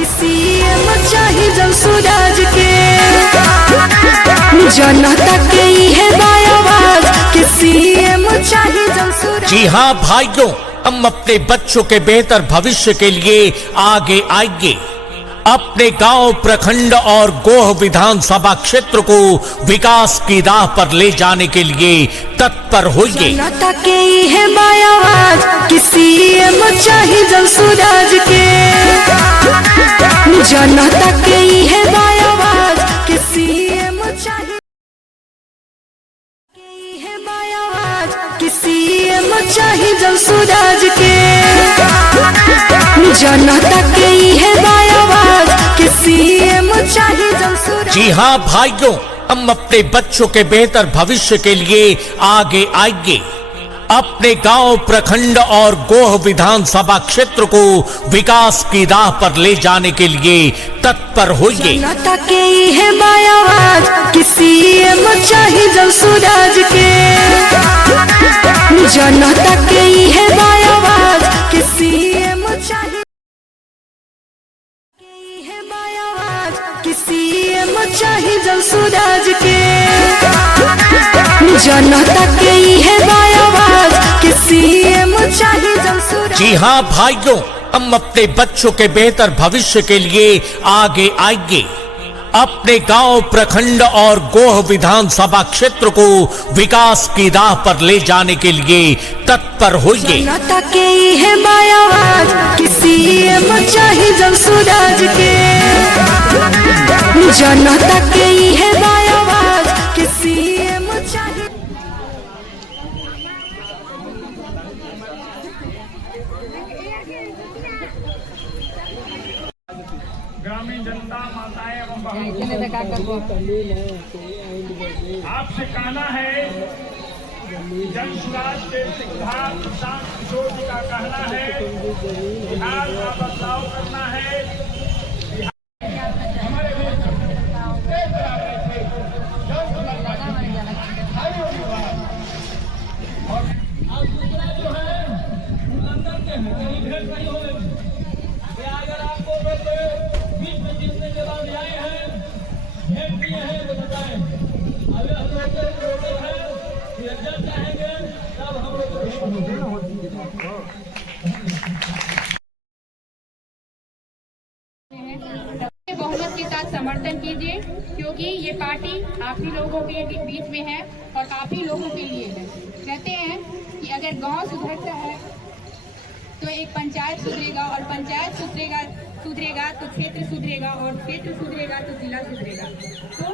कि सीएम चाहिए जन सूरज के, जनता के है आवाज कि सीएम चाहिए जन सूरज। जी हाँ भाइयों, हम अपने बच्चों के बेहतर भविष्य के लिए आगे आएंगे। अपने गांव, प्रखंड और गोह विधानसभा क्षेत्र को विकास की राह पर ले जाने के लिए तत्पर होइए। जनता के है आवाज कि सीएम चाहिए जन सूरज के, जनता के है आवाज कि सीएम चाहिए, कि सीएम चाहिए जन सूरज के, जनता के है आवाज कि सीएम चाहिए जन सूरज। जी हाँ भाइयों, हम अपने बच्चों के बेहतर भविष्य के लिए आगे आएंगे। अपने गांव, प्रखंड और गोह विधानसभा क्षेत्र को विकास की राह पर ले जाने के लिए तत्पर होइए। जनता के है आवाज कि सीएम चाहिए जन सूरज के, जनता के है आवाज कि सीएम चाहिए, कि सीएम चाहिए जन सूरज के, जनता के है आवाज कि सीएम चाहिए जन सूरज। जी हाँ भाइयों, हम अपने बच्चों के बेहतर भविष्य के लिए आगे आएंगे। अपने गांव, प्रखंड और गोह विधानसभा क्षेत्र को विकास की राह पर ले जाने के लिए तत्पर होइए। जनता के है आवाज कि सीएम चाहिए जन सूरज के, जनता के है आवाज कि सीएम चाहिए। ग्रामीण जनता, माताएं एवं बहनों, आपसे कहना है, जन सुराज के सिद्धार्थ प्रशांत किशोर जी का कहना है, बिहार का बदलाव करना है। अगर आपको बीच में जिसने जवाब आए हैं, भेज दिए हैं, वो बताएं। अगर हम लोग हैं, जब चाहेंगे तब हम लोग बहुमत के साथ समर्थन कीजिए, क्योंकि ये पार्टी आप ही लोगों के बीच में है और आप ही लोगों के लिए है। कहते हैं कि अगर गांव सुधरता है तो एक पंचायत सुधरेगा, और पंचायत सुधरेगा तो क्षेत्र सुधरेगा, और क्षेत्र सुधरेगा तो जिला सुधरेगा। तो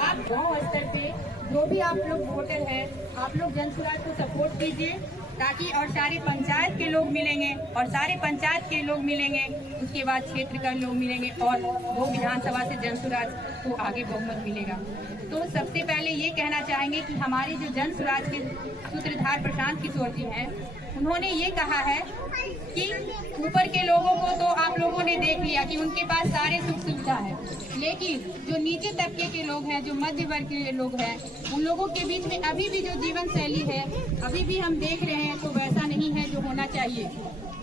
आप गांव स्तर पे जो भी आप लोग वोटर हैं, आप लोग जन सुराज को सपोर्ट कीजिए, ताकि और सारे पंचायत के लोग मिलेंगे, और सारे पंचायत के लोग मिलेंगे, उसके बाद क्षेत्र का लोग मिलेंगे, और वो विधानसभा से जन सुराज को आगे बहुमत मिलेगा। तो सबसे पहले ये कहना चाहेंगे कि हमारे जो जन सुराज के सूत्रधार प्रशांत किशोर जी हैं, उन्होंने ये कहा है कि ऊपर के लोगों को तो आप लोगों ने देख लिया कि उनके पास सारे सुख सुविधा है, लेकिन जो नीचे तबके के लोग हैं, जो मध्य वर्ग के लोग हैं, उन लोगों के बीच में अभी भी जो जीवन शैली है, अभी भी हम देख रहे हैं तो वैसा नहीं है जो होना चाहिए।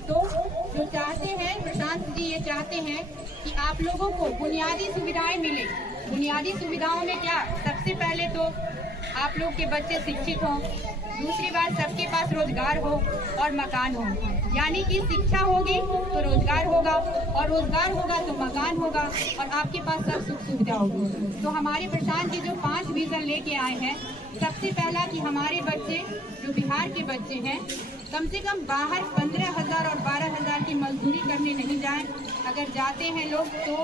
तो जो चाहते हैं प्रशांत जी, ये चाहते हैं कि आप लोगों को बुनियादी सुविधाएं मिले। बुनियादी सुविधाओं में क्या, सबसे पहले तो आप लोग के बच्चे शिक्षित हों, दूसरी बात सबके पास रोजगार हो और मकान हो। यानी कि शिक्षा होगी तो रोजगार होगा, और रोजगार होगा तो मकान होगा, और आपके पास सब सुख सुविधा होगी। तो हमारे प्रशांत जी जो 5 विजन लेके आए हैं, सबसे पहला कि हमारे बच्चे जो बिहार के बच्चे हैं, कम से कम बाहर 15,000 और 12,000 की मजदूरी करने नहीं जाएं। अगर जाते हैं लोग तो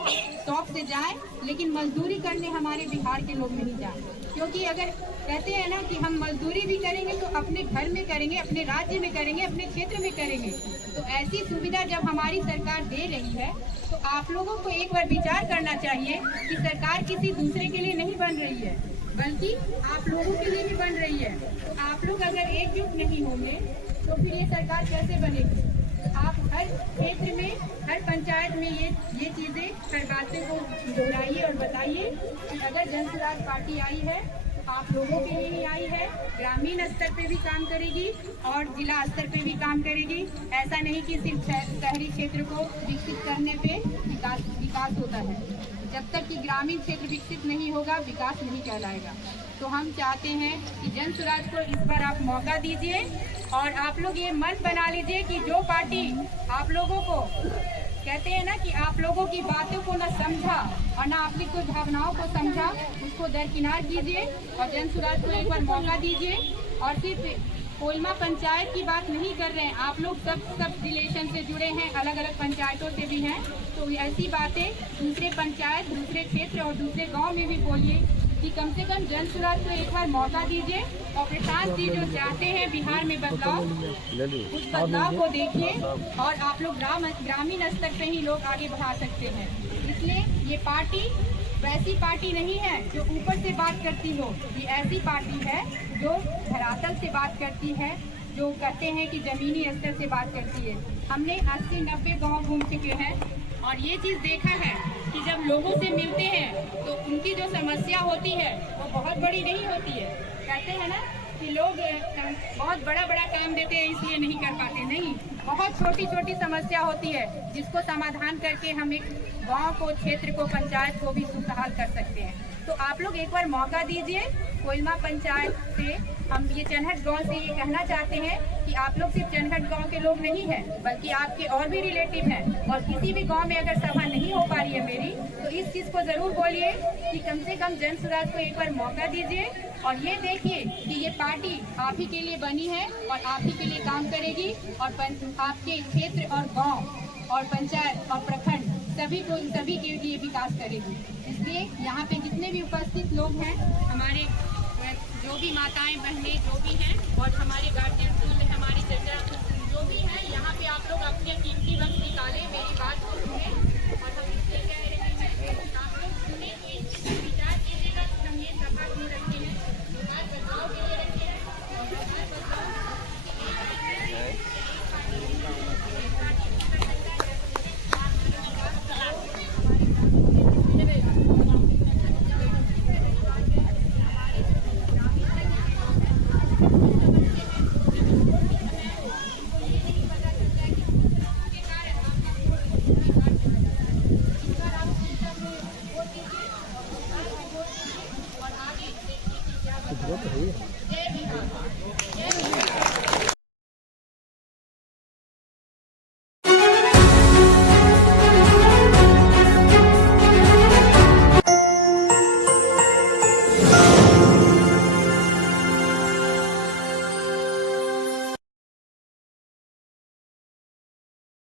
शौक से जाएं, लेकिन मजदूरी करने हमारे बिहार के लोग नहीं जाएं, क्योंकि अगर कहते हैं ना कि हम मजदूरी भी करेंगे तो अपने घर में करेंगे, अपने राज्य में करेंगे, अपने क्षेत्र में करेंगे। तो ऐसी सुविधा जब हमारी सरकार दे रही है, तो आप लोगों को एक बार विचार करना चाहिए कि सरकार किसी दूसरे के लिए नहीं बन रही है, बल्कि आप लोगों के लिए भी बन रही है। तो आप लोग अगर एकजुट नहीं होंगे तो फिर ये सरकार कैसे बनेगी? तो आप हर क्षेत्र में, हर पंचायत में ये चीजें, हर बातें को दोहराइए और बताइए कि अगर जन सुराज पार्टी आई है तो आप लोगों के लिए ही आई है। ग्रामीण स्तर पे भी काम करेगी और जिला स्तर पे भी काम करेगी। ऐसा नहीं कि सिर्फ शहरी क्षेत्र को विकसित करने पे विकास होता है। जब तक कि ग्रामीण क्षेत्र विकसित नहीं होगा, विकास नहीं कहलाएगा। तो हम चाहते हैं कि जन स्वराज को इस बार आप मौका दीजिए और आप लोग ये मन बना लीजिए कि जो पार्टी आप लोगों को कहते हैं ना कि आप लोगों की बातों को न समझा और ना आपकी कोई भावनाओं को समझा, उसको दरकिनार कीजिए और जन स्वराज को एक बार मौका दीजिए। और सिर्फ कोयलमा पंचायत की बात नहीं कर रहे हैं, आप लोग सब रिलेशन से जुड़े हैं, अलग अलग पंचायतों से भी हैं, तो ऐसी बातें दूसरे पंचायत, दूसरे क्षेत्र और दूसरे गांव में भी बोलिए कि कम से कम जन स्वराज को एक बार मौका दीजिए। और प्रशांत जी जो चाहते हैं बिहार में बदलाव, उस बदलाव को देखिए और आप लोग ग्रामीण स्तर पे ही लोग आगे बढ़ा सकते हैं। इसलिए ये पार्टी वैसी पार्टी नहीं है जो ऊपर से बात करती हो, ये ऐसी पार्टी है जो धरातल से बात करती है, जो कहते हैं कि जमीनी स्तर से बात करती है। हमने 80-90 गांव घूम चुके हैं और ये चीज़ देखा है कि जब लोगों से मिलते हैं तो उनकी जो समस्या होती है वो बहुत बड़ी नहीं होती है। कहते हैं ना कि लोग बहुत बड़ा काम देते हैं इसलिए नहीं कर पाते, नहीं, बहुत छोटी छोटी समस्या होती है जिसको समाधान करके हम एक गांव को, क्षेत्र को, पंचायत को भी सुधार कर सकते हैं। तो आप लोग एक बार मौका दीजिए। कोयलमा पंचायत से हम ये चनहट गांव से ये कहना चाहते हैं कि आप लोग सिर्फ चनहट गांव के लोग नहीं हैं, बल्कि आपके और भी रिलेटिव हैं और किसी भी गांव में अगर सभा नहीं हो पा रही है मेरी, तो इस चीज़ को ज़रूर बोलिए कि कम से कम जन स्वराज को एक बार मौका दीजिए और ये देखिए कि ये पार्टी आप ही के लिए बनी है और आप ही के लिए काम करेगी और आपके क्षेत्र और गाँव और पंचायत और प्रखंड सभी के लिए विकास करेगी। इसलिए यहाँ पे जितने भी उपस्थित लोग हैं, हमारे जो भी माताएं बहनें जो भी हैं और हमारे गार्जियन, हमारे चचा जो भी हैं, यहाँ पे आप लोग अपने कीमती वक्त निकालें। मेरी